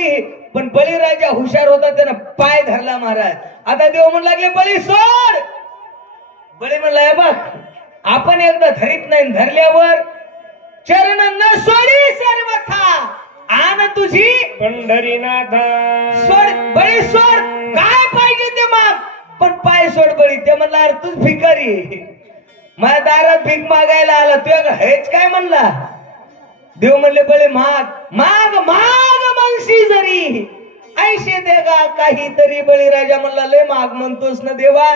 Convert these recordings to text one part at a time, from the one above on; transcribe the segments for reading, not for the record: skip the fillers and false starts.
बळी, पण बळीराजा हुशार होता, त्यानं पाय धरला महाराज. आता देव म्हणू लागले बळी सोड. बळी म्हणला बघ आपण एकदा धरीत नाही, धरल्यावर चरण न सोडी सर्वथा आन तुझी पंढरीनाथ सोड. बळी सोड, काय पाहिजे ते माग, पण पाय सोड. बळी ते म्हणला अरे तूच भिकारी, माझ्या दारात भीक मागायला आला, तुझ्या हेच काय म्हणला. देव म्हणले बळे माग माग माग मनसी जरी ऐशे देगा काहीतरी. बळीराजा म्हणला लय माग म्हणतोस ना देवा.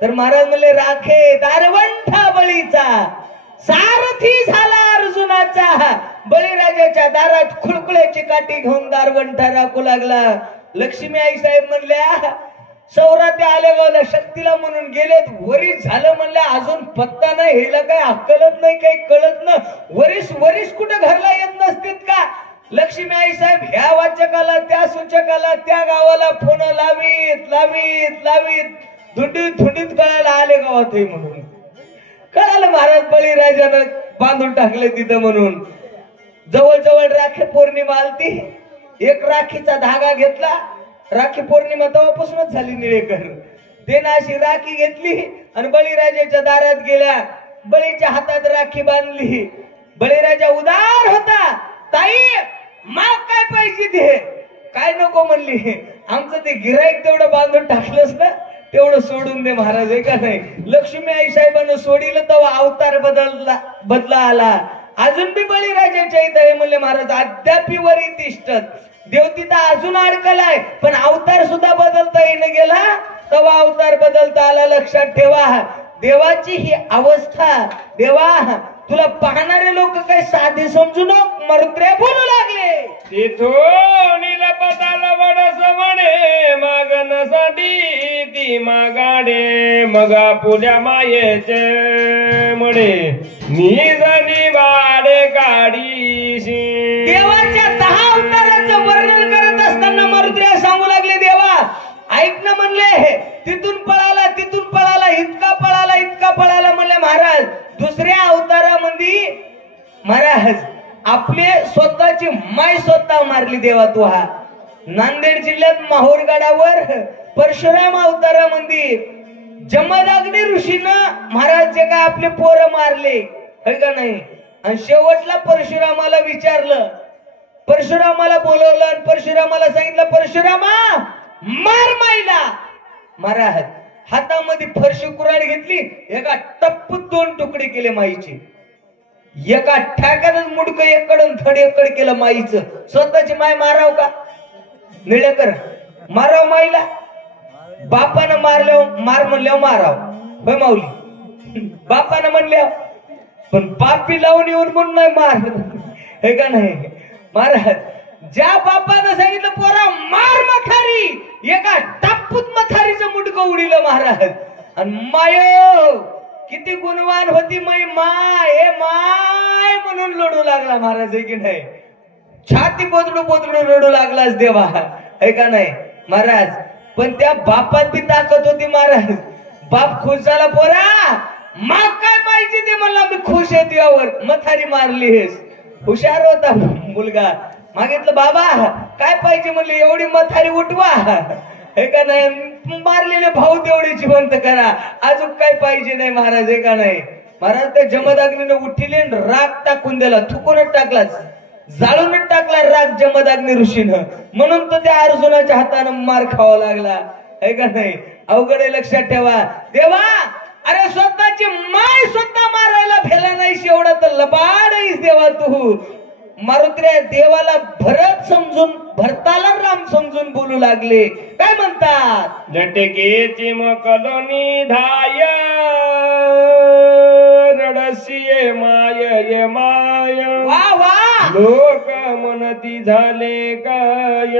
तर महाराज म्हणले राखे दारवंठा बळीचा सारथी झाला अर्जुनाचा. बळीराजाच्या दारात खुळखुळ्याची काठी घेऊन दारवंठा राखू लागला. लक्ष्मी आई साहेब म्हणल्या सौराते आलेगावला शक्तीला म्हणून गेलेत, वरीस झालं म्हणल्या अजून पत्ता नाही, हेला काही अक्कलत नाही, काही कळत ना. वरीस वरीस कुठं घरला येत नसतील का. लक्ष्मी आई साहेब ह्या वाचकाला त्या सूचकाला त्या गावाला फोन लावीत लावीत लावीत धुंडीत धुंडीत कळायला आले गावात म्हणून. कळालं महाराज बळीराजानं बांधून टाकले तिथं म्हणून. जवळ जवळ राखी पौर्णिमा आलती. एक राखीचा धागा घेतला. राखी पौर्णिमा तेव्हापासूनच झाली निळेकर. त्यानं अशी राखी घेतली आणि बळीराजाच्या दारात गेल्या. बळीच्या हातात राखी बांधली. बळीराजा उदार होता. ताई माग काय पाहिजे ते, काय नको म्हणली. आमचं ते गिराईक तेवढं बांधून टाकलंच ना, तेवढं सोडून दे महाराज, आहे का नाही. लक्ष्मी आई साहेबांना सोडिलं तेव्हा अवतार बदला आला. अजून बी बळीराजाच्या इथं म्हणले महाराज अद्याप वरी तिष्ठत. देव तिथं अजून अडकलाय, पण अवतार सुद्धा बदलता येणं गेला तेव्हा अवतार बदलता आला. लक्षात ठेवा देवाची ही अवस्था. देवा तुला पाहणारे लोक काही साधे समजू नको, मरुत्र्या बोलू लागले. तिथून लपताला वडस म्हणे मागणसाठी ती मागाडे मगा पुल्या मायेचे म्हणे निजनी वाडे काढीशी. देवाच्या 10 अवताराचं वर्णन करत असताना मरुत्र्या सांगू लागले देवा ऐक ना म्हणले. तिथून पळाला तिथून पळाला, इतका पळाला इतका पळाला म्हणले महाराज. दुसऱ्या अवतारामध्ये महाराज आपले स्वतःची माय स्वतः मारली देवा तू. हा नांदेड जिल्ह्यात माहूर गडावर परशुराम अवतारामध्ये जमदाग्नी ऋषीनं महाराज जे काय आपले पोरं मारले, है का नाही. आणि शेवटला परशुरामाला विचारलं, परशुरामाला बोलवलं आणि परशुरामाला सांगितलं परशुरामा मार माईला. महाराज हातामध्ये फरशी कुऱ्हाड घेतली, एका टप्पूत 2 तुकडे केले माईचे. एका ठ्याक्यातच मुडकं एककडून धड एकड केलं माईचं. स्वतःची माय माराव का निळेकर, माराव माईला. बापानं मारल्यावर मार म्हणल्यावर माराव, होय माऊली. बापानं म्हणल्यावर, पण बापी लावून येऊन म्हणून नाही मार, हे का नाही. महाराज ज्या बापानं सांगितलं पोरा मार मथारी, एका टापूत मथारीचं मुडकं उडीलं महाराज. आणि माय किती गुणवान होती माय, माय माय म्हणून लढू लागला महाराज, आहे की नाही. छाती बदलू बदलू रडू लागलाच देवा, आहे का नाही महाराज. पण त्या बापात बी ताकद होती महाराज. बाप खुश झाला, पोरा माग काय पाहिजे ते म्हणला, मी खुश आहे तुझ्यावर, मथारी मारलीस. हुशार होता मुलगा. मागितलं बाबा काय पाहिजे म्हणले, एवढी मथारी उठवा, हे का नाही. मारलेले भाऊ तेवढे जिवंत करा, अजून काय पाहिजे नाही महाराज, हे का नाही. महाराज त्या जमदाग्नीने उठिले, राग टाकून दिला, थुकूनच टाकला, जाळूनच टाकला राग जमदाग्नी ऋषीनं. म्हणून तर त्या अर्जुनाच्या हातानं मार खावा लागला, है का नाही. अवघड आहे, लक्षात ठेवा. देवा अरे स्वतःची माय स्वतः मारायला भेला नाहीस, एवढा तर लबाड आहेस देवा तू. मारुत्र्या देवाला भरत समजून, भरताला राम समजून बोलू लागले. काय म्हणतात, झटकेची मकलोनी धाय रडसिये माय ये माय. वा वा, लोक मनती झाले काय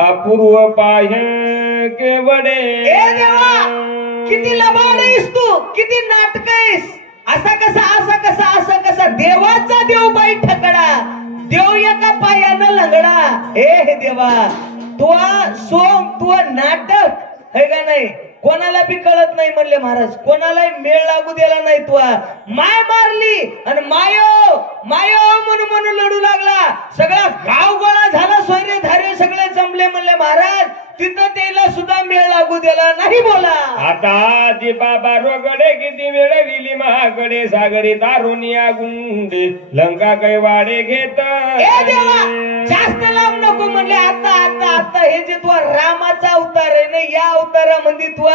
अपूर्व पाय केवडे. ए देवा किती लबाड आहेस तू, किती नाटक आहेस. असा कसा असा कसा असा कसा, देवाचा देव बाई ठकडा, देव एका पायानं लंगडा. हे देवा तू सोंग तू नाटक, है का नाही. कोणाला बी कळत नाही म्हणले महाराज, कोणालाही मेळ लागू दिला नाही. तू माय मारली आणि मायो मायो म्हणून म्हणून लढू लागला. सगळा गाव गोळा झाला, सोयरे धारे सगळे जमले म्हणले महाराज तिथं त्याला सुद्धा मेळ लागू दिला नाही. बोला आता ती बाबा रोगडे किती वेळ गेली महागडे सागरी दारुनिया गुंडे लंका काही वाडे घेत. ए देवा जास्त लांब नको म्हणले. आता आता आता हे जे तू रामाचा अवतार आहे ना, या अवतारामध्ये तू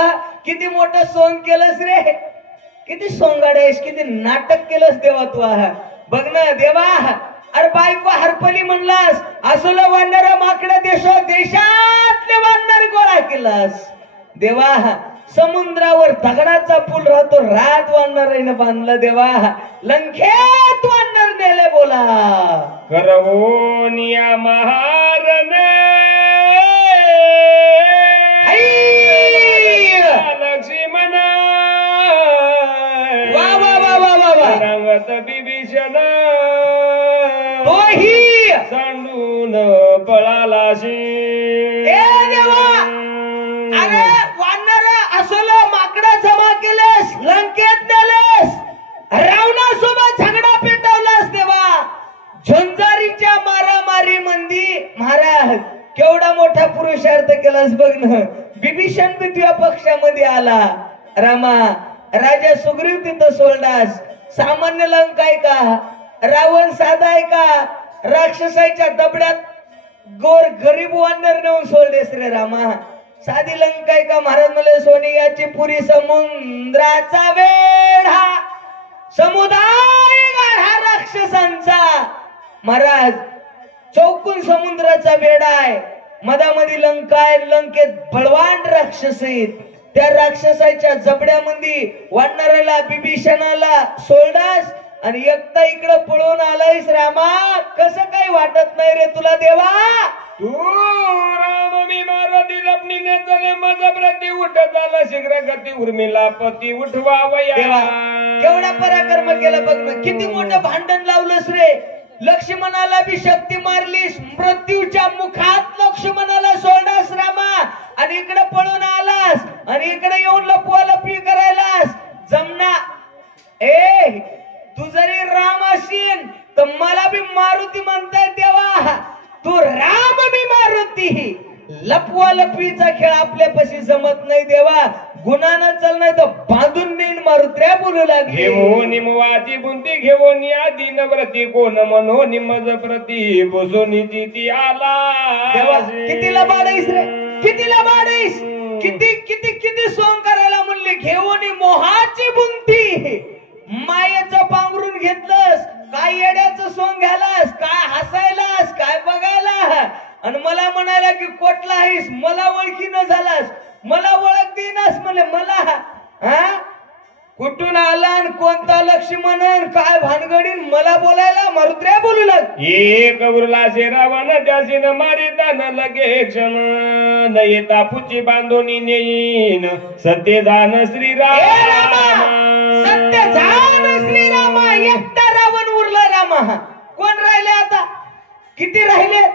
किती मोठं सोंग केलंस रे, किती सोंगाड आहेस, किती नाटक केलंस देवा तू. बघ ना देवा, अरे बायको हरपली म्हणलास, असोल वाढणारा माकडा देशातले वाढणार गोळा केलास देवा. समुद्रावर दगडाचा पूल राहतो, रात वाढणार बांधला देवा. लंकेत वाढणार नेले. बोला करवोनिया महारणे लक्ष्मण वा वा वा वा वा वा. रंगत बिभीषण तोही सांडून पळालाशी. ए देवा, अरे वानरा असोल माकडा जमा केलेस, लंकेत नेलेस, रावणासोबत झगडा पेटवलास देवा. झंजारीच्या मारामारी मंदी महाराज केवढा मोठा पुरुषार्थ केलास बघ ना. बिभीषण बी तुझ्या पक्षामध्ये आला. रामा राजा सुग्रीव तिथं सोडलास. सामान्य लंका आहे का? रावण साधा आहे का? राक्षसाच्या दबड्यात गोर गरीब वानर नेऊन सोडलेस रे रामा. साधी लंका आहे का? महाराज मला सोनियाची पुरी समुद्राचा वेढा, समुदाय गाढा राक्षसांचा. महाराज चौकून समुद्राचा वेढा आहे, मधामध्ये लंका आहे, लंकेत बळवान राक्षस आहेत. त्या राक्षसाच्या जबड्यामध्ये वानराला बिभीषणाला सोडलास आणि एकटा इकडं पळून आलायस रामा. कसं काही वाटत नाही रे तुला देवा? तू राम मी मारुती लपणीने चले माझा प्रती उठत आला शीघ्र गती उर्मिला पती उठवावया. देवा केवढा पराक्रम केला बघ ना. किती मोठं भांडण लावलंस रे. लक्ष्मणाला बी शक्ती मारलीस, मृत्यूच्या मुखात लक्ष्मणाला सोडलास रामा, आणि इकडे पळून आलास आणि इकडे येऊन लपवालपी करायलास. जमना ए, तू जरी राम असीन तर मला बी मारुती म्हणताय देवा. तू राम मी मारुती. लपवालपीचा खेळ आपल्यापाशी जमत नाही देवा. गुणानं चल नाही तर बांधून नेईन मारुत्र्या बोलू लागले. घेऊन निमवाची बुंती घेऊन या दिनव्रती कोण म्हणो निमज प्रती बसोनीची ती आला. देवा कितीला बाडाईस रे, कितीला बाडाईस, किती किती किती सोंग करायला म्हणले. घेऊन मोहाची बुंती, मायेचं पांघरून घेतलंस, काय येड्याचं सोंग घ्यालास, काय हसायलास, काय बघायला, आणि मला म्हणायला की कोटला आहेस, मला ओळखी न झालास, मला ओळख देनास म्हणे मला. हा कुठून आला आणि कोणता लक्ष्मण काय भानगडीन मला बोलायला मारुत्र्या बोलू लाग. एक उरला शे रावण त्याशी न मारिता न लगे क्षण न येता पुची बांधोनी नेईन सत्य जाण श्रीराम. सत्य जाण श्रीरामा. एकटा रावण उरला रामा. कोण राहिले आता? किती राहिले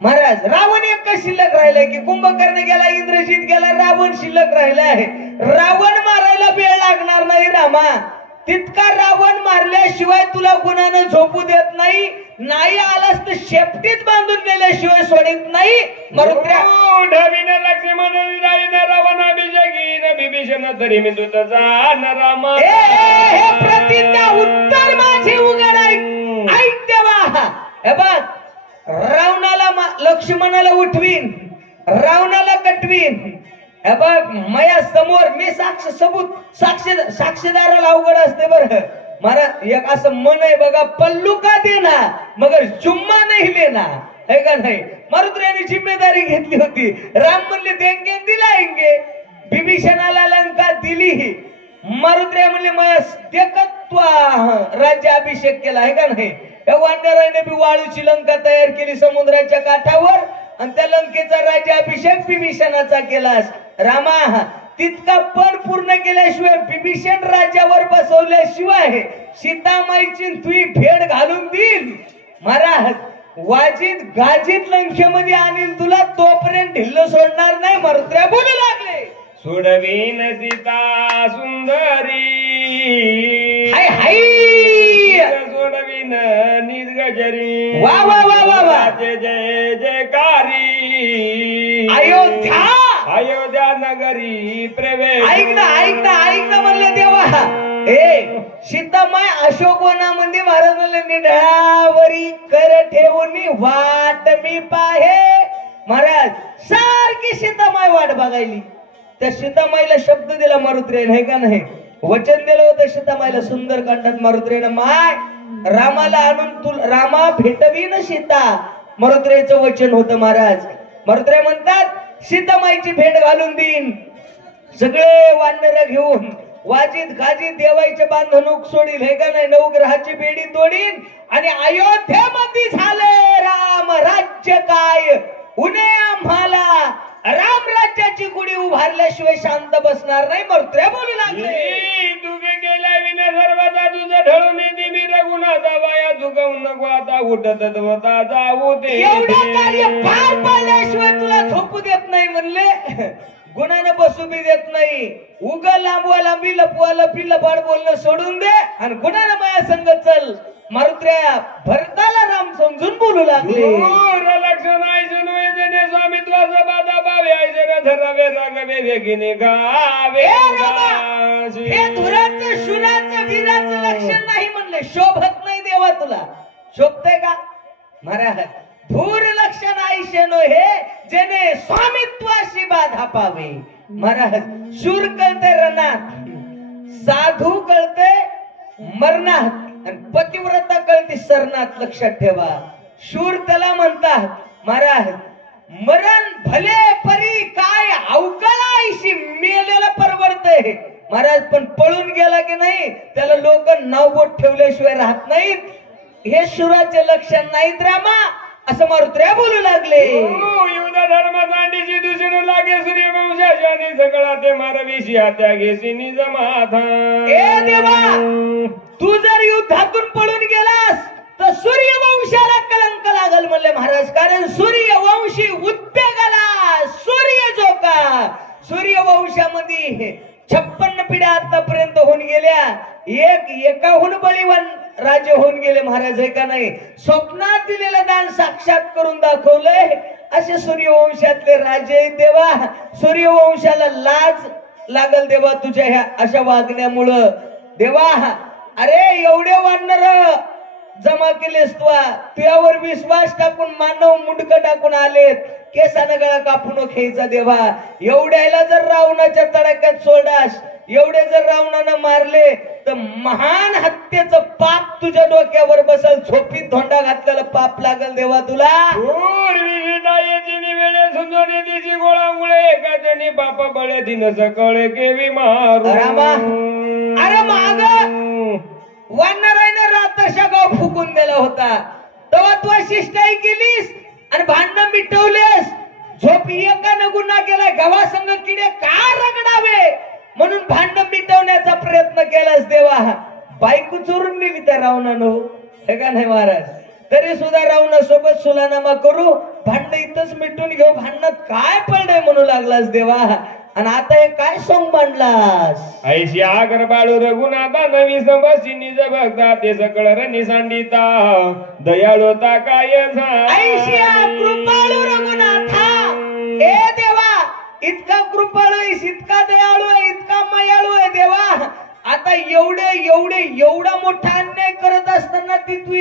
महाराज? रावण एक शिल्लक राहिलाय की कुंभकर्ण गेला, इंद्रजित गेला, रावण शिल्लक राहिला आहे. रावण मारायला वेळ लागणार नाही रामा. तितका रावण मारल्याशिवाय तुला गुणानं झोपू देत नाही. नाही आलास तर शेपटीत बांधून नेल्याशिवाय सोडित नाही. ढवीन लक्ष्मण जाईन रावण अभिषेकीन बिभीषण तरी मी तुझं जाण रामा. हे प्रतिज्ञा उत्तर माझे उघड ऐक देवा. हे बघ, रावणाला लक्ष्मणाला उठवीन, रावणाला कटवीन. हे बघ मया समोर मी साक्षीदाराला अवघड असते बरं महाराज. एक असं मन आहे बघा, पल्लू का देना मगर जुम्मा नाही लेना, है का नाही. मारुत्र्याने जिम्मेदारी घेतली होती. राम म्हणले देंगे दिलाएंगे. बिभीषणाला लंका दिली. मारुत्र्या म्हणले मया देखत्व राज्याभिषेक केला, आहे का नाही. या वानराने बी वाळूची लंका तयार केली समुद्राच्या काठावर, आणि त्या लंकेचा राज्याभिषेक बिभीषणाचा केलास रामा. तितका पण पूर्ण केल्याशिवाय, बिभीषण राज्यावर बसवल्याशिवाय सीतामाईची तुझी भेट घालून देईल महाराज. वाजीत गाजीत लंकेमध्ये आणील तुला, तोपर्यंत ढिल्ल सोडणार नाही. मारुत्र्या बोलू लागले. सोडवीन सीता सुंदरी हाय हाय सोडवीन निज शिरजरी वा वा वा वा वा. जय जय जयकारी अयोध्या अयोध्या नगरी प्रवेश. ऐक ना म्हणले देवा. ए सीतामाय अशोकवनामध्ये महाराज म्हणले निढळावरी कर ठेवून वाट मी पाहे. महाराज सारखी सीतामाय वाट बघायली. त्या सीतामाईला शब्द दिला मारुत्रेन आहे का नाही, वचन दिलं होतं सीतामाईला सुंदर कंठात मारुत्रेन माय रामाला आणून तू रामा भेटवी ना सीता. मारुत्रेचं वचन होतं महाराज. मारुत्रे म्हणतात सीतामाईची भेट घालून देईन. सगळे वानर घेऊन वाजीत गाजीत देवाईचे बांधणूक सोडील हे का नाही, नवग्रहाची बेडी तोडीन आणि अयोध्येमध्ये झाले राम राज्य काय उन्हे आम्हाला राम राज्याची गुढी उभारल्याशिवाय शांत बसणार नाही. मर्त्र्या बोलू लागले तुगे गेल्या विना सर्वदा तुझं ढळून येते मी रघुनाथा बाया झुकवू नको आता उठत होता जाऊ दे. एवढं कार्य पार पाडल्याशिवाय तुला झोपू देत नाही म्हणले, गुणानं बसू बी देत नाही. उगा लांबवा लांबी लपवा लपी लबाड बोलणं सोडून दे आणि गुणानं माया संग चल. मारुत्र्या भरताला राम समजून बोलू लागले. लक्षण ऐसून वेदने स्वामित्वाचा बाधा पावे ऐशर धरावे रागवे वेगिने गावे. हे धुराचं शुराचं वीराचं लक्षण नाही म्हणले. शोभत नाही देवा तुला. शोभतय का महाराज? धूर लक्षण ऐशनो हे जेने स्वामित्वाशी बाधा पावे. महाराज शूर कळते रणात, साधू कळते मरणात आणि पतिव्रता कळते सरणात. लक्षात ठेवा. शूर त्याला म्हणतात महाराज मरण भले परी काय अवकळायशी मेलेला परवडतंय महाराज, पण पळून गेला की नाही त्याला लोक नाव बोट ठेवल्याशिवाय राहत नाहीत. हे शूराचे लक्षण नाहीत रामा असं मारुत्र्या बोलू लागले. युद्ध धर्म दांडीची दुसरी लागे सूर्यवंशाने सगळा ते मारविशी हात्या घेसी निज माथा. ए देवा तू जर युद्धातून पळून गेलास तर सूर्यवंशाला कलंक लागल म्हणले महाराज. कारण सूर्यवंशी उद्योगाला सूर्य जो का सूर्यवंशामध्ये 56 पिढ्या आतापर्यंत होऊन गेल्या. एकाहून बळीवान राजे होऊन गेले महाराज आहे का नाही. स्वप्नात दिलेलं दान साक्षात करून दाखवलंय असे सूर्यवंशातले राजे देवा. सूर्यवंशाला लाज लागल देवा तुझ्या ह्या अशा वागण्यामुळं देवा. अरे एवढे वानर जमा केलेस तुझ्यावर विश्वास टाकून मानव मुंडक टाकून आलेत. केसानं गळा कापून घ्यायचा देवा. एवढ्याला जर रावणाच्या तडाख्यात सोडास, एवढे जर रावणानं मारले तर महान हत्येचं पाप तुझ्या डोक्यावर बसल. झोपीत धोंडा घातलेलं पाप लागल देवा तुला. गोळामुळे का त्यांनी बापा बळे दिन सकळे केवी मारू रामा. अरे माग वानरायनं रात्रशा गाव फुकून दिला होता तेव्हा तू शिष्टाई केलीस आणि भांडण मिटवलेस. झोप एकानं गुन्हा केलाय गव्हासंग किडे का रगडावे म्हणून भांडण मिटवण्याचा प्रयत्न केलास देवा. बायको चोरून नेली त्या रावणानं हे का नाही महाराज. तरी सुद्धा रावणासोबत सुलानामा करू भांडण इथंच मिटून घेऊ. भांडणात काय पडलंय म्हणू लागलास देवा. आणि आता हे काय सोंग मांडलास. ऐशी आगर बाळू रघुनाथा नवी संभाषी निज भक्ता ते सकळ रणी सांडिता दयाळुता काय ऐशिया कृपाळू रघुनाथा. ए देवा इतका कृपाळू आहेस, इतका दयाळू आहे, इतका मयाळू आहे देवा. आता एवढा मोठा अन्याय करत असताना ती तू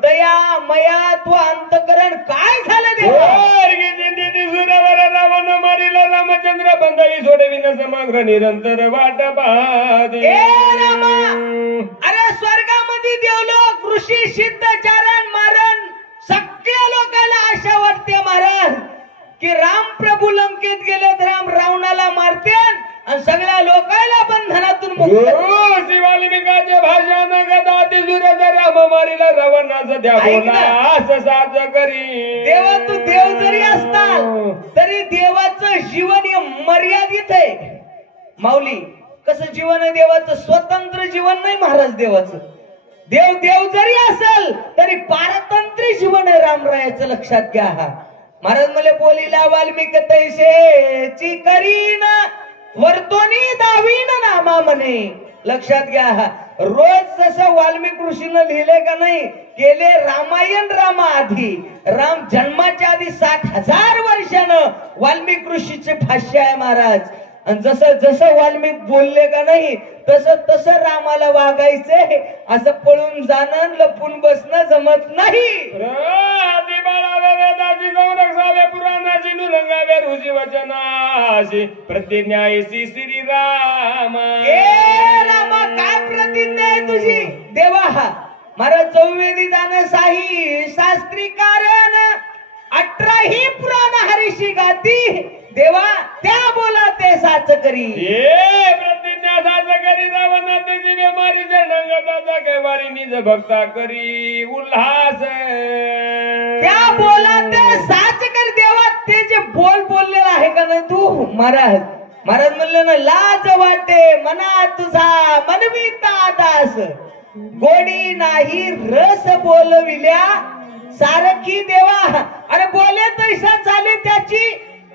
दया मया तू अंतकरण काय झालं देवा. रावण मारिला रामचंद्र बंधवी सोडविन समग्र निरंतर वाट पाहते. अरे स्वर्गामध्ये देवलोक ऋषी सिद्ध चारण मारण सगळ्या लोकांना आशा वाटते महाराज की राम प्रभू लंकेत गेले तर राम रावणाला मारते आणि सगळ्या लोकांना बंधनातून मुक्त. वाल्मिकाचे भाषण गदाती सुरज राम मारिला रावणाचं द्या बोला असं साज करी. देवा तू देव जरी असताल तरी देवाचं जीवन हे मर्यादित आहे. माऊली कसं जीवन आहे देवाचं, स्वतंत्र जीवन नाही महाराज देवाचं. देव जरी असेल तरी पारतंत्र्य जीवन आहे रामरायाचं. लक्षात घ्या. महाराज मला बोलीला वाल्मिक तैसेची करीन वर्तोनी दावीन नामा म्हणे. लक्षात घ्या. रोज जसं वाल्मिक ऋषीनं लिहिले का नाही, केले रामायण रामाआधी, राम जन्माच्या आधी 60,000 वर्षानं वाल्मिक ऋषीचे भाष्य आहे महाराज. आणि जसं जसं वाल्मिक बोलले का नाही तसं तसं रामाला वागायचंय. असं पळून जाणं लपून बसणं जमत नाही. आदी बाळावे वेदाची संरक्षावे पुराणाची नुलंगावे ऋषी वचनाशी प्रतिज्ञायसी श्री रामा. ए रामा काय प्रतिज्ञा आहे तुझी देवा? महाराज चौवेदी जाणं साही शास्त्री कारण 18ही पुराण हरीशी गाती देवा त्या बोला ते साच करी. ये प्रतिज्ञा साच करी रावणा तुझी बेमारी जडंगताचा कैवारी निज भक्ता करी उल्हास. त्या बोला ते साच करी देवा. ते जे बोललेलं आहे का नाही तू महाराज, महाराज म्हणले ना, लाज वाटे मना तुझा मनविता दास, गोडी नाही रस बोलविल्या सारखी देवा. अरे बोले तैसा चाले त्याची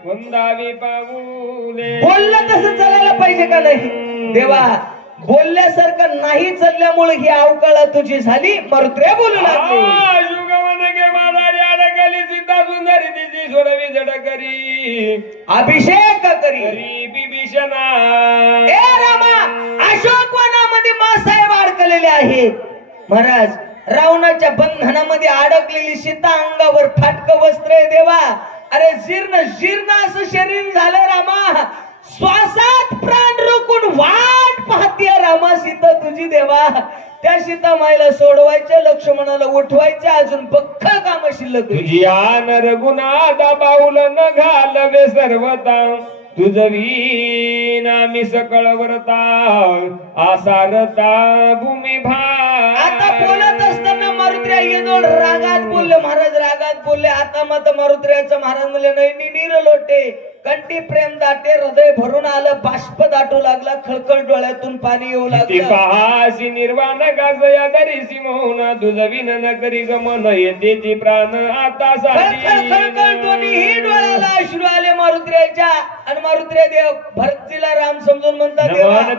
वंदावी पाऊले. बोललं तसं चालायला पाहिजे का नाही देवा? बोलल्यासारखं नाही चालल्यामुळे ही अवकाळा तुझी झाली. मरुत्र्या बोलू लागली. सीता सुंदरी तिची सोडवी जड करी अभिषेक करी बिभीषणा. ए रामा, अशोक वनामध्ये मासाहेब अडकलेले आहेत महाराज. रावणाच्या बंधनामध्ये अडकलेली सीता, अंगावर फाटक वस्त्र आहे देवा. अरे जीर्ण जीर्ण असं शरीर झालं रामा. श्वासात प्राण रोखून वाट पाहतीय रामा सीता तुझी देवा. त्या सीता मायला सोडवायच्या, लक्ष्मणाला उठवायच्या, अजून बख्ख काम शिल्लक. तुझी आनर गुन्हा दाबाऊल न घालवे सर्वता, तुझ वीना सकळ वरता आसारता भूमी भा. आता बोलत असताना मारुत्र्या येदोड रागात बोलले महाराज, रागात बोलले. आता मत मारुत्र्याचं महाराज म्हणले नाही नीर लोटे, कंठी प्रेम दाटे, हृदय भरून आलं, बाष्प दाटू लागला, खळखळ डोळ्यातून पाणी येऊ लागलं. पहासी निर्वाण गाजया दरीसी मोहना, तुझ विन न करी गमन येते प्राण आता खळखळ दोन्ही डोळ्याला अश्रू आले मारुत्र्याच्या. आणि मारुत्र्या देव भरतीला राम समजून म्हणतात,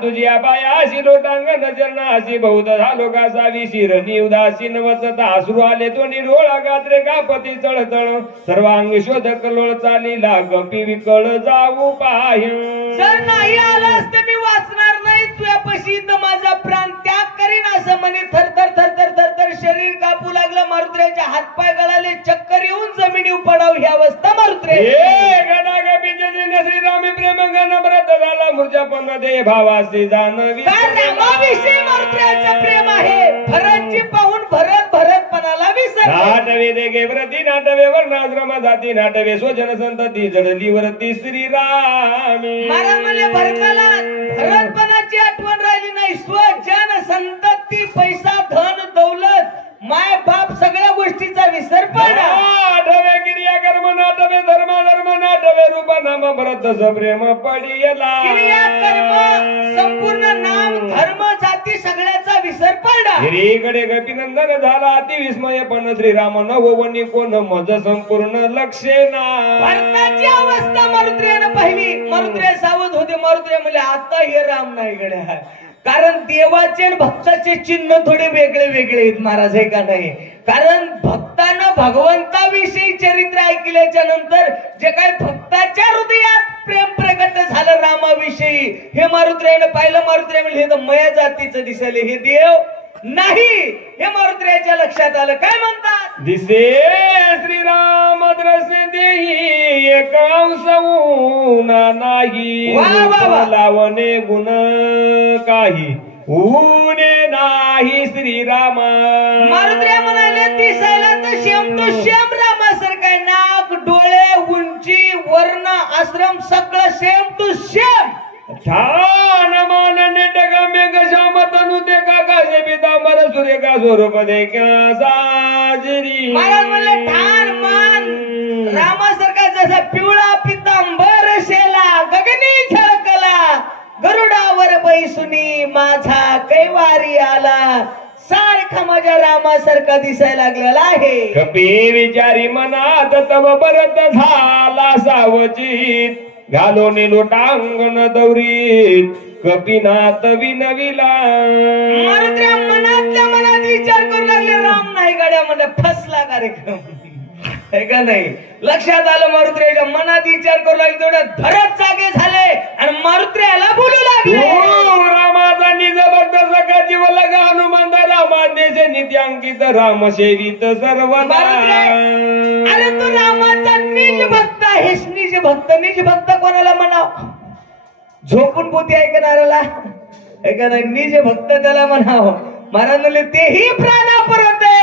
तुझी अपायाशी लोटांगण चरणाशी बहुत झालो कासावी शिरणी उदासी नवचता अश्रू आले दोन्ही डोळा गात्रे कापती चळचळ सर्वांगी शोध कलोळ चालीला गपी विकळ जाऊ पाह्य. जर नाही आलास तर मी वाचणार नाही तुझ्यापाशी, तर माझा प्राण त्याग करीन असं म्हणे. थरथर थरथर थरथर शरीर कापू लागलं. मारुत्र्याच्या हातपाय गळाले, चक्कर येऊन जमिनीवर पडाव ही अवस्था मारुत्रे. श्रीरामी प्रेम गण व्रत झाला मूर्जा पण दे भावासी जानवी. रामाविषयी मारुत्र्याचं प्रेम आहे. भरतची पाहून भरतपणाला विसर. नाटवे देगे व्रती नाटवे वर्णाश्रम जाती नाटवे स्वजन संतती जडली वरती श्रीरामी. महाराज म्हणले भरताला भरतपणाची आठवण राहिली नाही. स्वजन संतती, पैसा, धन, दौलत, माय बाप, सगळ्या गोष्टीचा विसर पडला. नाटवे क्रिया कर्म नाटवे धर्म धर्म नाटवे रूप नाम भरत प्रेम पडियला. क्रिया कर्म संपूर्ण नाम धर्म जाती सगळ्याचा विसर पडला. गिरीकडे गपिनंदन झाला अति विस्मय पण श्रीराम नववनी कोण मज संपूर्ण लक्षेना. भरताची अवस्था मारुत्र्यानं पाहिली. मारुत्र्या सावध होते. मारुत्र्या म्हणले आता हे राम नाही गड्या, कारण देवाचे आणि भक्ताचे चिन्ह थोडे वेगळे वेगळे आहेत महाराज, आहे का नाही? कारण भक्तानं भगवंताविषयी चरित्र ऐकल्याच्या नंतर जे काही भक्ताच्या हृदयात प्रेम प्रकट झालं रामाविषयी, हे मारुत्र्यानं पाहिलं. मारुत्र्या म्हणजे हे तर मया जातीचं दिसले, हे देव नाही, हे मारुत्र्याच्या लक्षात आलं. काय म्हणतात? दिसे श्रीराम द्रस देही एक अंशऊना नाही, लावणे गुण काही ऊने नाही श्रीरामा. मारुत्र्या म्हणाले दिसायला तर शेम तो शेम रामासारखा आहे. नाक, डोळे, उंची, वर्ण, आश्रम सगळं सेम टू सेम. ठाण मान नेटक मेघ श्याम तनु ते काकाशे पितांबर सूर्य का स्वरूप दे साजरी. महाराज म्हणले ठाण मान रामासारखा जसा पिवळा पितांबर शेला गगनी झळकला, गरुडावर बैसुनी माझा कैवारी आला, सारखा माझ्या रामासारखा दिसायला लागलेला आहे. कपी विचारी मनात तव परत झाला सावचित, घालोनी लोटांगण दौरीत कपिनाथ विनविला. मारुत्र्या मनातल्या मनात विचार करू लागले, राम नाही गाड्यामध्ये फसला कार्यक्रम आहे का नाही. लक्षात आलं मारुत्र्याच्या मनात विचार करू लागले, तेवढं धरत जागे झाले आणि मारुत्र्याला बोलू लागले. रामाचा निज भक्त सखा जीव लगा हनुमंत रामान्य नित्यांकित राम सेवित सर्वदा. अरे तू रामाचा निज भक्त आहेस. निज भक्त कोणाला म्हणाव? झोपून पोती ऐकणाऱ्याला का नाही. निज भक्त त्याला म्हणाव. महाराज म्हणले तेही प्राणापरते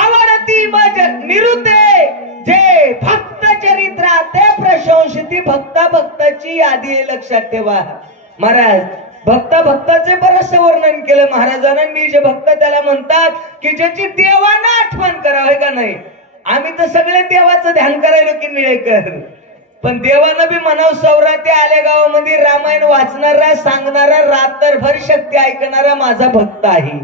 आवडती मज निरुते जे भक्त चरित्रा ते प्रशंसती. भक्ताची यादी आहे, लक्षात ठेवा. महाराज भक्ताचे बरचसे वर्णन केलं महाराजांना. निज भक्त त्याला म्हणतात की ज्याची देवानं आठवण करावं का नाही. आम्ही तर सगळे देवाचं ध्यान करायलो की निळेकर, पण देवानं बी म्हणाव सौराते आले गावामध्ये रामायण वाचणारा सांगणारा रात्रभर शक्ती ऐकणारा माझा भक्त आहे,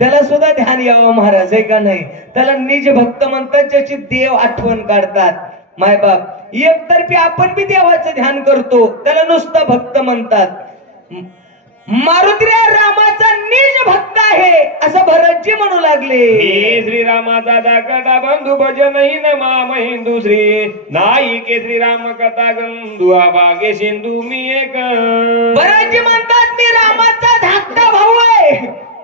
त्याला सुद्धा ध्यान यावं महाराज आहे का नाही. त्याला निज भक्त म्हणतात ज्याची देव आठवण काढतात. मायबाप एकतर्फी आपण बी देवाचं ध्यान करतो, त्याला नुसतं भक्त म्हणतात. मारुतीराय रामाचा निज भक्त आहे असं भरतजी म्हणू लागले. श्रीरामाचा दाकटा बंधू भजनही न माम हिंदू श्री नाही के श्रीराम कथा गंधू आभागे सिंधू मी एक. भरतजी म्हणतात मी रामाचा धाकटा भाऊ आहे,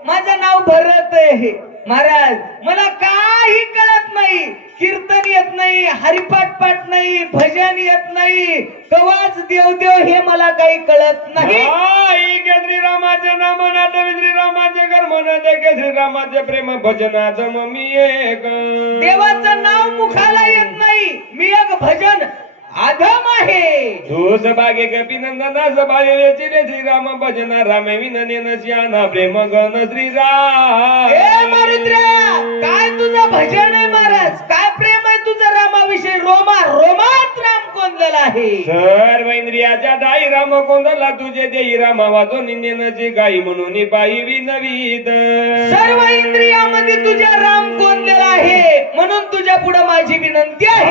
माझं नाव भरत आहे. महाराज मला काही कळत नाही, कीर्तन येत नाही, हरिपाठ पाठ नाही, भजन येत नाही, कवाच देवदेव हे मला काही कळत नाही. श्रीरामाचे नाम नाटवी श्रीरामाचे कर्म देखे श्रीरामाचे प्रेम भजनाचं मी एक. देवाचं नाव मुखाला येत नाही, मी एक भजन आधम आहे. दोष बागे कपिनंदनास बागे श्रीराम भजन रामे विननेन श्याना प्रेम गण श्रीराम. हे मारुत्र्या काय तुझं भजन आहे महाराज, काय प्रेम आहे तुझं रामाविषयी. रोमात राम कोंदला आहे. सर्व इंद्रियाच्या दाई राम कोंदला तुझे देई रामा वाचो निंदेनची गाई म्हणून पायी विनवीत. सर्व इंद्रियामध्ये तुझ्या राम कोंदलेला आहे म्हणून तुझ्या पुढे माझी विनंती आहे.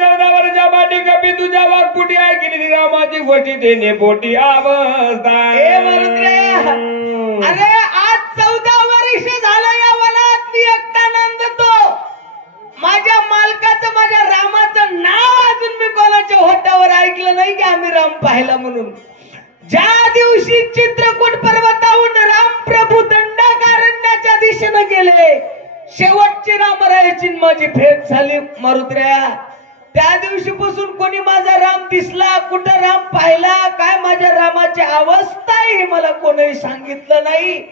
14 वर्षा पाठी कपी तुझ्या वाघपुटी ऐकली रामाची गोष्टी तेने पोटी अवस्था. हे मारुत्र्या अरे आज 14 वर्ष झालं या वनात मी एकटा नंदतो. माझ्या मालकाचं माझ्या रामाचं नाव अजून मी कोणाच्या होटावर ऐकलं नाही की आम्ही राम पाहिला म्हणून. ज्या दिवशी चित्रकूट पर्वताहून राम प्रभू दंडकारण्याच्या दिशेने गेले, शेवटची रामरायाची माझी भेट झाली मारुत्र्या. त्या दिवशीपासून कोणी माझा राम दिसला, कुठं राम पाहिला, काय माझ्या रामाची अवस्था आहे मला कोणी सांगितलं नाही.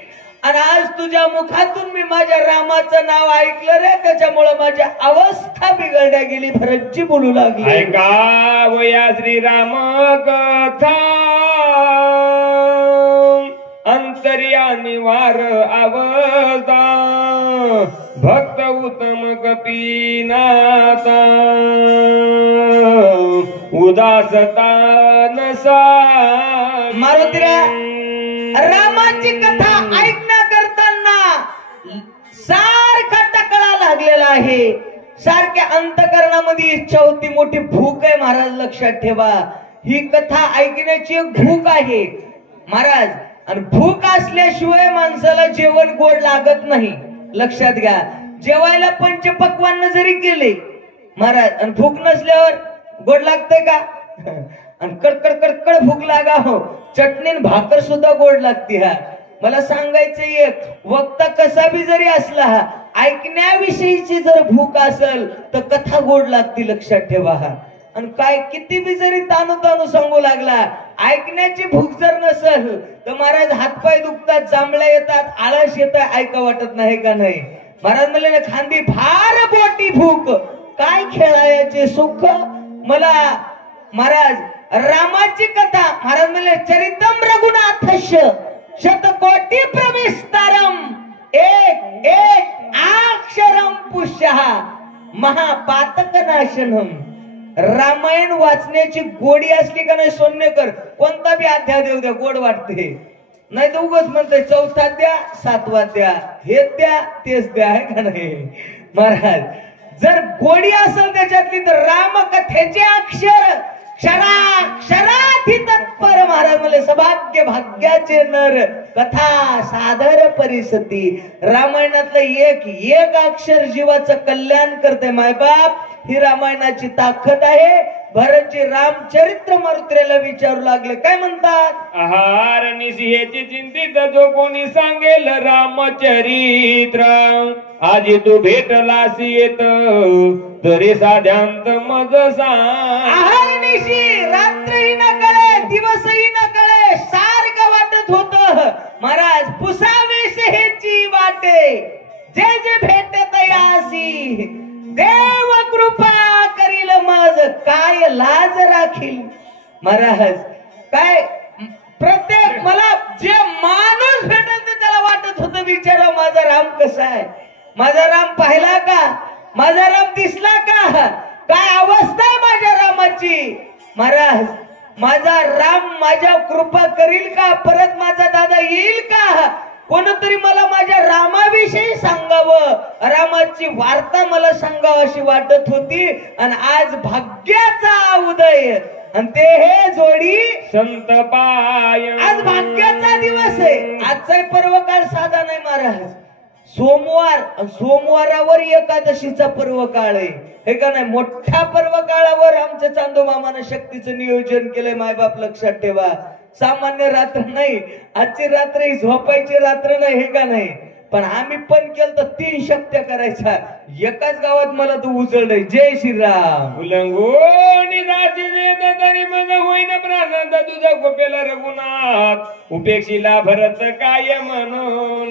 आणि आज तुझ्या मुखातून मी माझ्या रामाचं नाव ऐकलं रे, त्याच्यामुळे माझी अवस्था बिघडल्या गेली. भरतजी बोलू लागले. ऐका वया श्रीराम कथा अंतर्यानी वार अवस्था भक्त उत्तम कपीनाथा उदासता नसा. मारुत्र्या रामाची कथा ऐकण्या करताना सारखा टकळा लागलेला आहे. सारख्या अंतकरणामध्ये इच्छा होती, मोठी भूक आहे महाराज. लक्षात ठेवा ही कथा ऐकण्याची एक भूक आहे महाराज. आणि भूक असल्याशिवाय माणसाला जेवण गोड लागत नाही. लक्षात घ्या, जेवायला पंचपक्वान्न जरी केले महाराज आणि भूक नसल्यावर गोड लागतंय का? आणि कडकड कडकड भूक लागा हो, चटणी भाकर सुद्धा गोड लागते. हा मला सांगायचं एक वक्ता कसा बी जरी असला, हा ऐकण्याविषयीची जर भूक असेल तर कथा गोड लागते. लक्षात ठेवा. हा आणि काय किती बी जरी ताणू ताणू सांगू लागला, ऐकण्याची भूक जर नसेल तर महाराज हातपाय दुखतात, जांभळ्या येतात, आळस येत, ऐका वाटत नाही का नाही. महाराज म्हणले ना खांदी फार बोटी भूक काय खेळायचे सुख मला. महाराज रामाची कथा महाराज म्हणले चरितम रघुनाथस्य शतकोटी प्रविस्तारम एक एक अक्षरम पुष्यः महापातक नाशनम. रामायण वाचण्याची गोडी असली का नाही सोन्नेकर, कोणता बी अध्याय देऊ द्या गोड वाटते. नाही तर उगाच म्हणते 4था द्या 7वा द्या, हे द्या तेच द्या आहे का नाही. महाराज जर गोडी असेल त्याच्यातली तर रामकथेचे अक्षर क्षराक्षरार्थी तत्पर महाराज म्हणले सभाग्य भाग्याचे नर कथा सादर परिस्थिती. रामायणातलं एक एक अक्षर जीवाचं कल्याण करते मायबाप. ही रामायणाची ताकद आहे. भरतजी रामचरित्र मारुतीला विचारू लागले, काय म्हणतात? आहार निशिहेची चिंतित जो कोणी सांगेल रामचरित्र, आजी तू भेटलासी येत तरी साध्यांत मज सांग. आहार निशी रात्रही न कळे दिवसही न कळे सारखं वाटत होत महाराज पुसावेश हेची वाटे जे जे भेटत यासी देव कृपा करील मज काय लाज राखील. महाराज काय प्रत्येक मला जे माणूस भेटत त्याला वाटत होतं विचारा माझा राम कसा आहे, माझा राम पाहिला का, माझा राम दिसला का, काय अवस्था आहे माझ्या रामाची. महाराज माझा राम माझ्या कृपा करील का, परत माझा दादा येईल का, कोणतरी मला माझ्या रामाविषयी सांगावं, रामाची वार्ता मला सांगावं अशी वाटत होती. आणि आज भाग्याचा उदय आणि ते हे जोडी संत पाय. आज भाग्याचा दिवस आहे. आजचा पर्व काळ साधा नाही महाराज. सोमवार, सोमवारावर एकादशीचा पर्व काळ आहे हे का नाही. मोठ्या पर्व काळावर आमच्या चांदो मामानं शक्तीचं नियोजन केलंय मायबाप लक्षात ठेवा. सामान्य रात्र नाही, आजची रात्र ही झोपायची रात्र नाही हे का नाही. पण आम्ही पण केलं तर 3 शक्त्या करायच्या एकाच गावात. मला तू उचललंय. जय श्रीराम. उलंगोनी जाची जेत तरी मज होईन प्रानंद तुझा गोपेला रघुनाथ उपेक्षिला भरत काय म्हणून.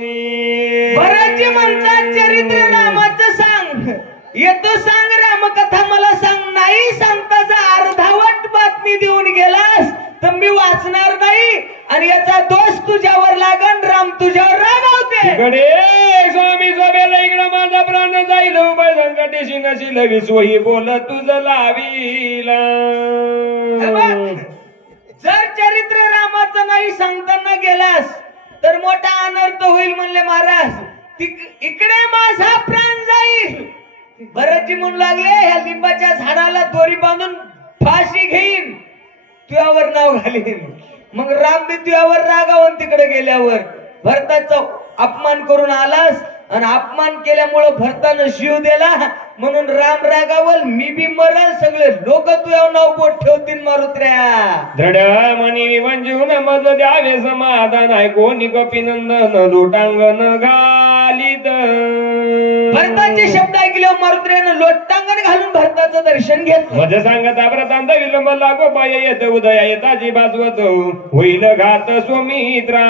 भरतजी म्हणतात चरित्र रामाचं सांग, येतो सांग रामकथा मला सांग. नाही सांगता जर अर्धावट बातमी देऊन गेलास तर मी वाचणार नाही आणि याचा दोष तुझ्यावर लागन. राम तुझ्यावर रागावते. इकडे स्वामी सोबेला इकडे माझा प्राण जाईल उभय संकटेशी नशील विश्वही बोल तुझ लावीला. जर चरित्र रामाचं नाही सांगताना गेलास तर मोठा अनर्थ होईल म्हणले महाराज. इकडे माझा प्राण जाईल. भरतजी म्हणू लागले ह्या लिंबाच्या झाडाला दोरी बांधून फाशी घेईन, तुझ्यावर नाव घालीन. मग राम बी तुझ्यावर रागावून तिकडे गेल्यावर भरताचा अपमान करून आलास आणि अपमान केल्यामुळं भरतानं शिव दिला म्हणून राम रागावल. मी बी मरल, सगळे लोक तुझ्यावर नाव बोट ठेवतील मारुत्र्या. दृढ मनी वंजून मज द्यावे समाधान आहे कोणी कपिनंदन लोटांगण घालीत. भरताचे शब्द ऐकल्यावर मारुत्र्यानं लोटांगण घालून भरताचं दर्शन घेतलं. मज सांगता व्रतांत विलंब लागो पाय येत उदया येताची बाजवत होईल घात सुमित्रा.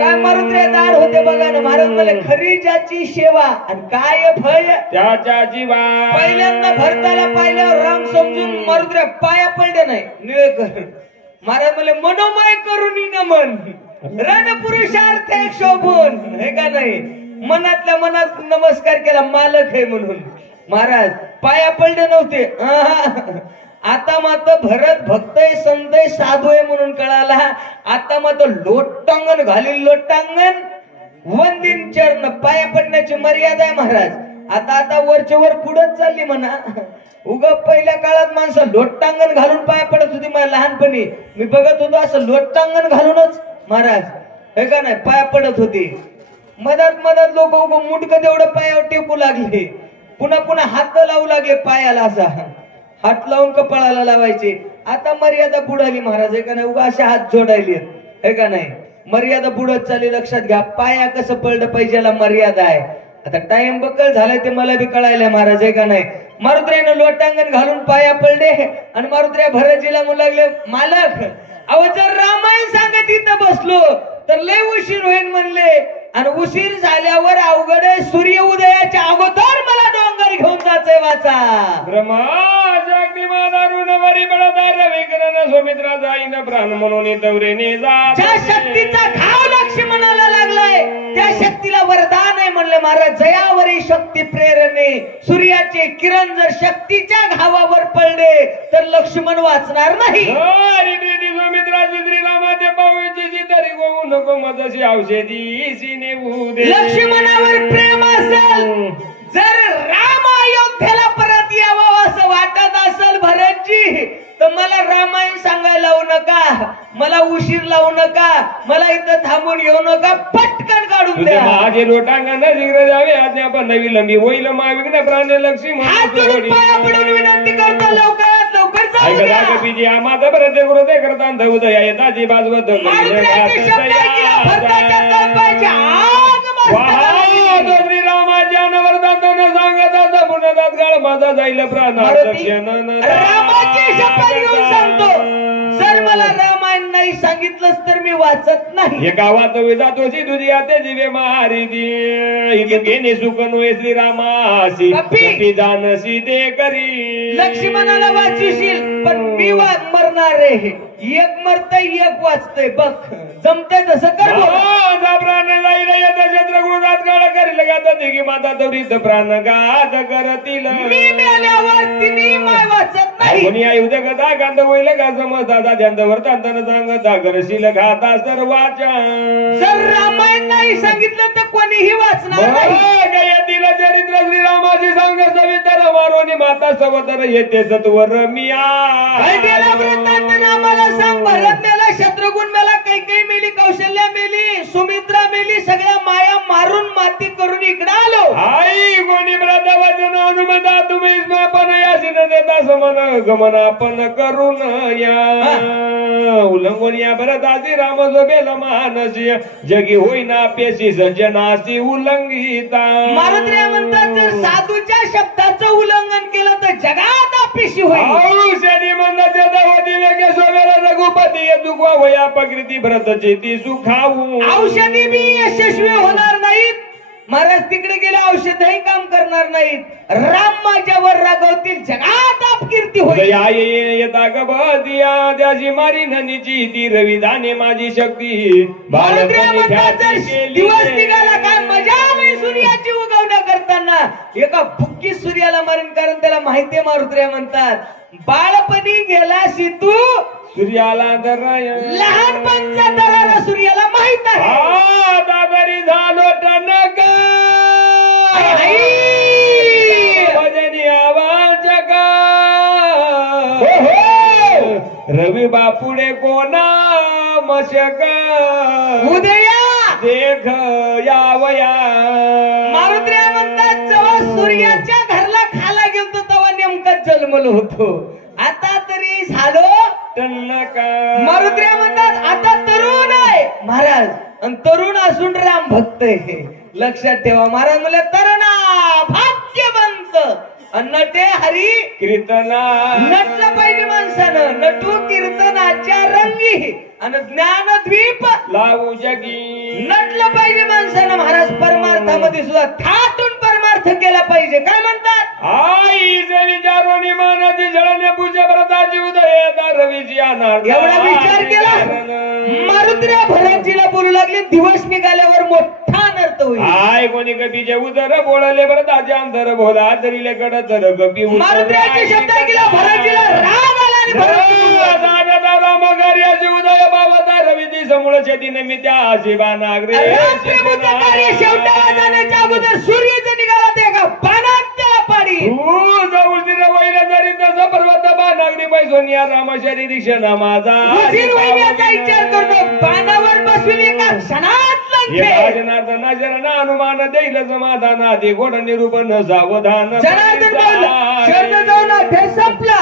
काय मारुत्र्या दाड होते बघा ना. महाराज मला खरी ज्याची सेवा आणि काय भय त्याच्या जीवा. पहिल्यांदा भरताला पाहिल्यावर राम समजून मारुत्र्या पाया पडले नाही. निळकर महाराज मला मनोमय करून नमन रणपुरुषार्थ शोभून हे का नाही. मनातल्या मनात नमस्कार केला मालक आहे म्हणून. महाराज पाया पडले नव्हते. आता मात्र भरत भक्त आहे, संत आहे, साधू आहे म्हणून कळाला. आता मात्र लोटांगण घालील. लोटांगण वंदीन चरण पाया पडण्याची मर्यादा आहे महाराज. आता वरच्या वर पुढच चालली म्हणा. उग पहिल्या काळात माणसं लोटांगण घालून पाया पडत होती. मला लहानपणी मी बघत होतो असं लोटांगण घालूनच महाराज हे का नाही पाया पडत होती. मधात लोक मुटकं तेवढं पायावर टेकू लागले. पुन्हा हात लावू लागले पायाला. असा हात लावून कपाळाला लावायचे. आता मर्यादा बुडाली महाराज हे का नाही. उगा अशा हात जोडायले हे का नाही. मर्यादा बुडत चालली. लक्षात घ्या पाया कसं पडलं पाहिजे याला मर्यादा आहे. आता टाइम बकल झालाय ते मला बी कळायला महाराज हे का नाही. मारुत्र्यानं लोटांगण घालून पाया पडले आणि मारुत्र्या भरतजीला म्हणू लागले मालक अहो जर रामायण सांगत इथं बसलो तर लय उशीर होईल म्हणले. आणि उशीर झाल्यावर अवघड सूर्य उदयाच्या अगोदर मला डोंगर घेऊन जायचंय वाचा. सुमित्रा जाईन प्राण म्हणून तवरेने ज्या शक्तीचा घाव लक्ष्मणाला लागलाय त्या शक्तीला वरदान आहे म्हणले महाराज. जयावरी शक्ती प्रेरणे. सूर्याचे किरण जर शक्तीच्या घावावर पडले तर लक्ष्मण वाचणार नाही. सुमित्राची श्रीरामाचे पाऊची तरी गोऊ नको मजशी औषधी लक्ष्मणावर प्रेम असेल. जर राम अयोध्येला परत यावं असं वाटत असेल भरतजी तर मला राम उशीर लावू नका, मला इथं थांबून येऊ नका, पटकन काढून तुझे द्या. माझे लोटांगण शीघ्र जावे आज्ञा पण नवी लंबी होईल माविघ्न प्राण लक्ष्मी हात जोडून पाया पडून विनंती करतो, लवकरात लवकर जाऊ द्या. बीजी आमाचा परत गुरुदे करता उदया येताची बाजवत मारुतीचे शब्द ऐकला, भरताच्या तळपायाची आग मस्तकाला गेली. रामाच्या नवरदान सांगता पुण्यात काळ माझा जाईल प्राण रामाची शपथ घेऊन सांगतो, जर मला रामायण नाही सांगितलंच तर मी वाचत नाही. हे गावात विजातोशी तुझी आते जीवे मारी दी घेणे सुख नोय श्रीरामासी कपी जानसी ते करी. लक्ष्मणाला वाचीशील पण मी मरणार रे, एक मरतय एक वाचतय बघ, जमतंय तसं कर. प्राण जाईल क्षेत्रगुणात काळ करील गाता दिगी माता तवरीत प्राण गात करतील. मी मेल्यावर तिने माय वाचत नाही. कोणी आई उद्या कथा गांध होईल का समजता ध्यानवर तांतन सांगता करशील घाता सर्वाच्या. जर रामायण नाही सांगितलं तर कोणीही वाचणार नाही. गयतील चरित्र श्रीरामाची सांग सवितर मारोनी माता सवतर येते सत्वर मिया. वृत्तांत रामाला सांग, भरत मेला, शत्रुघ्न मेला, कैकेयी मेली, कौशल्या मेली, सुमित्रा मेली, सगळ्या माया मारून माती करून इकडे आलो. आई कोणी ब्रता वचन अनुमता तुम्ही पण यासीन देता समन गमन आपण करून या. उल्लंघन या भरताची राम झोपेल मानसी जगी होईना पेशी सज्जनासी उल्लंघिता. मारुती म्हणतात, जर साधूच्या शब्दाचं उल्लंघन केलं तर जगात अपेशी होईल. औषधी मंदाच्या दवती वेगे सोवेला रघुपती दुखवा वया प्रकृती भरतची ती सुखावू. औषधी बी यशस्वी होणार नाहीत, महाराज तिकडे गेले औषधही काम करणार नाहीत. राम माझ्यावर रागवतील, जगात अपकीर्ती होईल. येता गबदिया त्याची मारी ननीची ती रविदाने माझी शक्ती. दिवस निघाला काय मजा नाही सूर्याची उगवणं करताना. एका भुक्की सूर्याला मारेन, कारण त्याला माहितीये मारुत्र्या म्हणतात, बाळपणी गेलाशी तू सूर्याला दराया, लहानपणचा दरारा सूर्याला माहित आहे. दादरी झालो टणक भजनी आवाज का रवी बापुडे कोणा मशक उदया देख यावया. मारुत्र्या म्हणतात, जेव्हा सूर्याच्या घरला खाला गेलतो तेव्हा नेमका जन्मलो होतो, आता तरी झालो टणका. मारुत्र्या म्हणतात, आता तरुण आहे महाराज, आणि तरुण असून राम भक्त आहे. लक्षात ठेवा महाराज म्हणले, तरुणा भाग्यवंत नटे हरी कीर्तना. नटलं पाहिजे माणसानं, नटू कीर्तनाच्या रंगी आणि ज्ञानद्वीप लावू जगी. नटलं पाहिजे माणसानं महाराज, परमार्थामध्ये सुद्धा थाटून परमार्थ केला पाहिजे. काय म्हणतात, आईचे विचारोनी मानाची जळणे पूजा भरताची उदय रवीची अनार. एवढा विचार केला मारुत्र्या भरतजीला बोलू लागले, दिवस निघाल्यावर मोठा अनर्थ होईल. आय कोणी कपीचे उदर बोलले भरताचे अंतर बोला तरीले कड तर कपी. मारुत्र्याचे शब्द ऐकला, भरतजीला राग आला आणि कार्याचे उदय बाबा रवीची समूळ शेती नमित्या शिवा नागरे. प्रभूचं कार्य शेवटाला जाण्याच्या अगोदर सूर्याचा निघाला ते एका बाणात त्याला पाडी. जाऊ दिलं वैल जरी तसं पर्वत बा नागरी पैसून या राम शरीर क्षणा माझा विचार करतो, बाणावर बसविली एका क्षणात जनार्दना शरण अनुमान देईल समाधान आधी गोड निरूपण सावधान.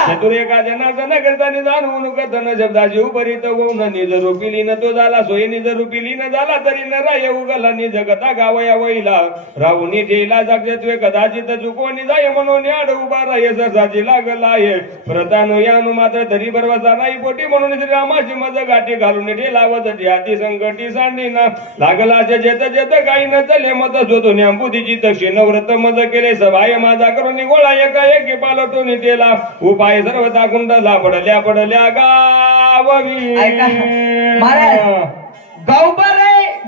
चतुरेका जनार्दन करताना जाणून कथन शब्दाची उपरित होऊन निज रूपिली न तो झाला सोयी निज रूपिली न झाला तरी न राय उगला निज कथा गावया वैला राहून ठेला जागत्वे कदाचित चुकवणी जाय म्हणून आड उभा राय सरसाची लागला आहे प्रतानो यानु मात्र तरी बरवाचा नाही पोटी म्हणून श्रीरामाची मज गाठी घालून ठेलावत हाती संकटी सांडी ना लागला जेत जेत काही न चले मत होतो न्याबुद्धीची तशी नव्रत मज केले सभाय माझा करून गोळा एका एकी पालटून ठेला उपाय सर्व टाकून पडल्या गाववी. महाराज गावभर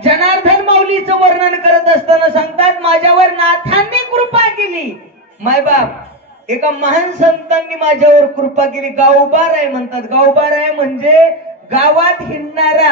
जनार्दन माऊलीचं वर्णन करत असताना सांगतात, माझ्यावर नाथांनी कृपा केली. मायबाप एका महान संतांनी माझ्यावर कृपा केली. गावबार आहे म्हणतात, गावबार आहे म्हणजे गावात हिंडणारा